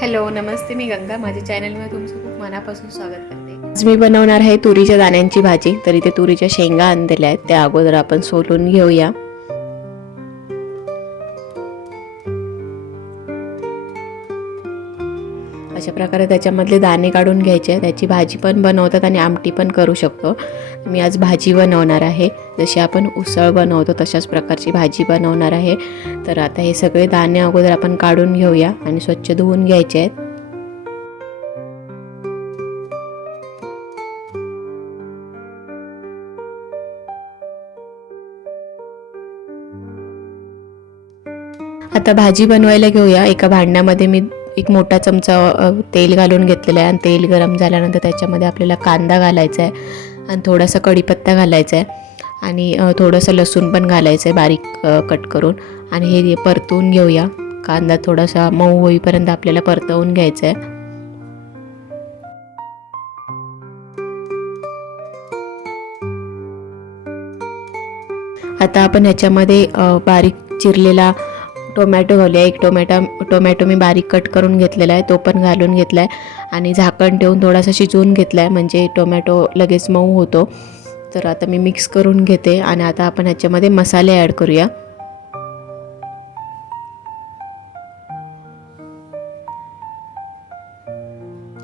Hello नमस्ते, मी गंगा. माझ्या चॅनलमध्ये तुमचं खूप मनापासून स्वागत करते. आज मी बनवणार आहे तुरीच्या दाण्यांची भाजी. तर इथे तुरीच्या शेंगा आणलेल्या आहेत, त्या अगोदर आपण सोलून घेऊया. अशा प्रकारे त्याच्यामधले दाणे काढून घ्यायचे. त्याची भाजी पण बनवतात आणि आमटी पण करू शकतो. मी आज भाजी बनवणार आहे, जशी आपण उसळ बनवतो तशाच प्रकारची भाजी बनवणार आहे. तर आता हे सगळे दाणे अगोदर आपण काढून घेऊया आणि स्वच्छ धुवून घ्यायचे आहेत. आता भाजी बनवायला घेऊया. एका भांड्यामध्ये मी एक मोठा चमचा तेल घालून घेतलेला आहे आणि तेल गरम झाल्यानंतर त्याच्यामध्ये आपल्याला कांदा घालायचा आहे आणि थोडासा कढीपत्ता घालायचा आहे आणि थोडंसं लसूण पण घालायचं आहे बारीक कट करून आणि हे परतवून घेऊया. कांदा थोडासा मऊ होईपर्यंत आपल्याला परतवून घ्यायचा आहे. आता आपण ह्याच्यामध्ये बारीक चिरलेला टोमॅटो घालूया. एक टोमॅटो मी बारीक कट करून घेतलेला आहे, तो पण घालून घेतला आहे आणि झाकण ठेवून थोडासा शिजवून घेतला आहे, म्हणजे टोमॅटो लगेच मऊ होतो. तर आता मी मिक्स करून घेते आणि आता आपण ह्याच्यामध्ये मसाले ॲड करूया.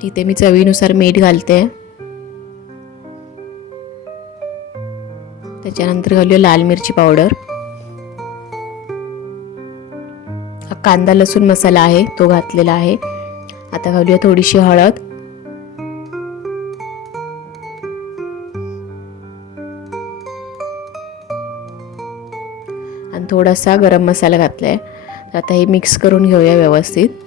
इथे मी चवीनुसार मीठ घालते. त्याच्यानंतर घालूया लाल मिरची पावडर. कांदा लसूण मसाला आहे तो घातलेला आहे. आता घालूया थोडीशी हळद आणि थोडासा गरम मसाला घातलाय. आता हे मिक्स करून घेऊया व्यवस्थित.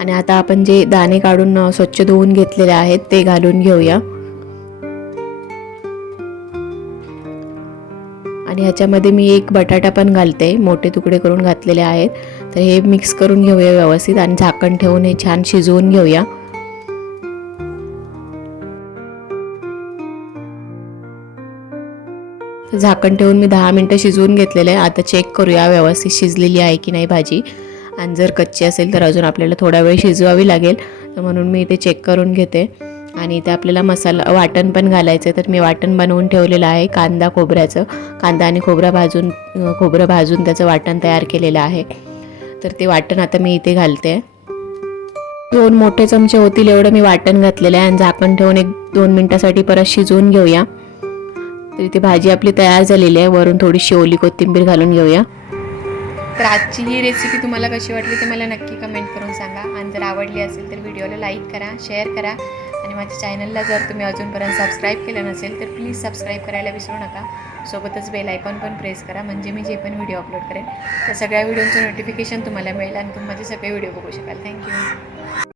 आणि आता आपण जे दाणे काढून स्वच्छ धुवून घेतलेले आहेत ते घालून घेऊया आणि ह्याच्यामध्ये मी एक बटाटा पण घालते, मोठे तुकडे करून घातलेले आहेत. तर हे मिक्स करून घेऊया व्यवस्थित आणि झाकण ठेवून हे छान शिजवून घेऊया. झाकण ठेवून मी 10 मिनिटं शिजवून घेतलेलं आहे. आता चेक करूया व्यवस्थित शिजलेली आहे की नाही भाजी, आणि जर कच्ची असेल तर अजून आपल्याला थोडा वेळ शिजवावी लागेल. तर म्हणून मी इथे चेक करून घेते. आणि इथे आपल्याला मसाला वाटण पण घालायचं. तर मी वाटण बनवून ठेवलेलं आहे कांदा आणि खोबरं भाजून त्याचं वाटण तयार केलेलं आहे. तर ते वाटण आता मी इथे घालते. 2 मोठे चमचे होतील एवढं मी वाटण घातलेलं आहे आणि झाकण ठेवून 1-2 मिनिटासाठी परत शिजवून घेऊया. तर इथे भाजी आपली तयार झालेली आहे. वरून थोडीशी ओली कोथिंबीर घालून घेऊया. तर आजची ही रेसिपी तुम्हाला कशी वाटली ते मला नक्की कमेंट करून सांगा. आणि जर आवडली असेल तर व्हिडिओला लाईक करा, शेअर करा आणि माझ्या चॅनलला जर तुम्ही अजूनपर्यंत सबस्क्राईब केलं नसेल तर प्लीज सबस्क्राईब करायला विसरू नका. सोबतच बेल आयकॉन पण प्रेस करा, म्हणजे मी जे पण व्हिडिओ अपलोड करेन त्या सगळ्या व्हिडिओचं नोटिफिकेशन तुम्हाला मिळेल आणि तुम्ही माझे सगळे व्हिडिओ बघू शकाल. थँक्यू.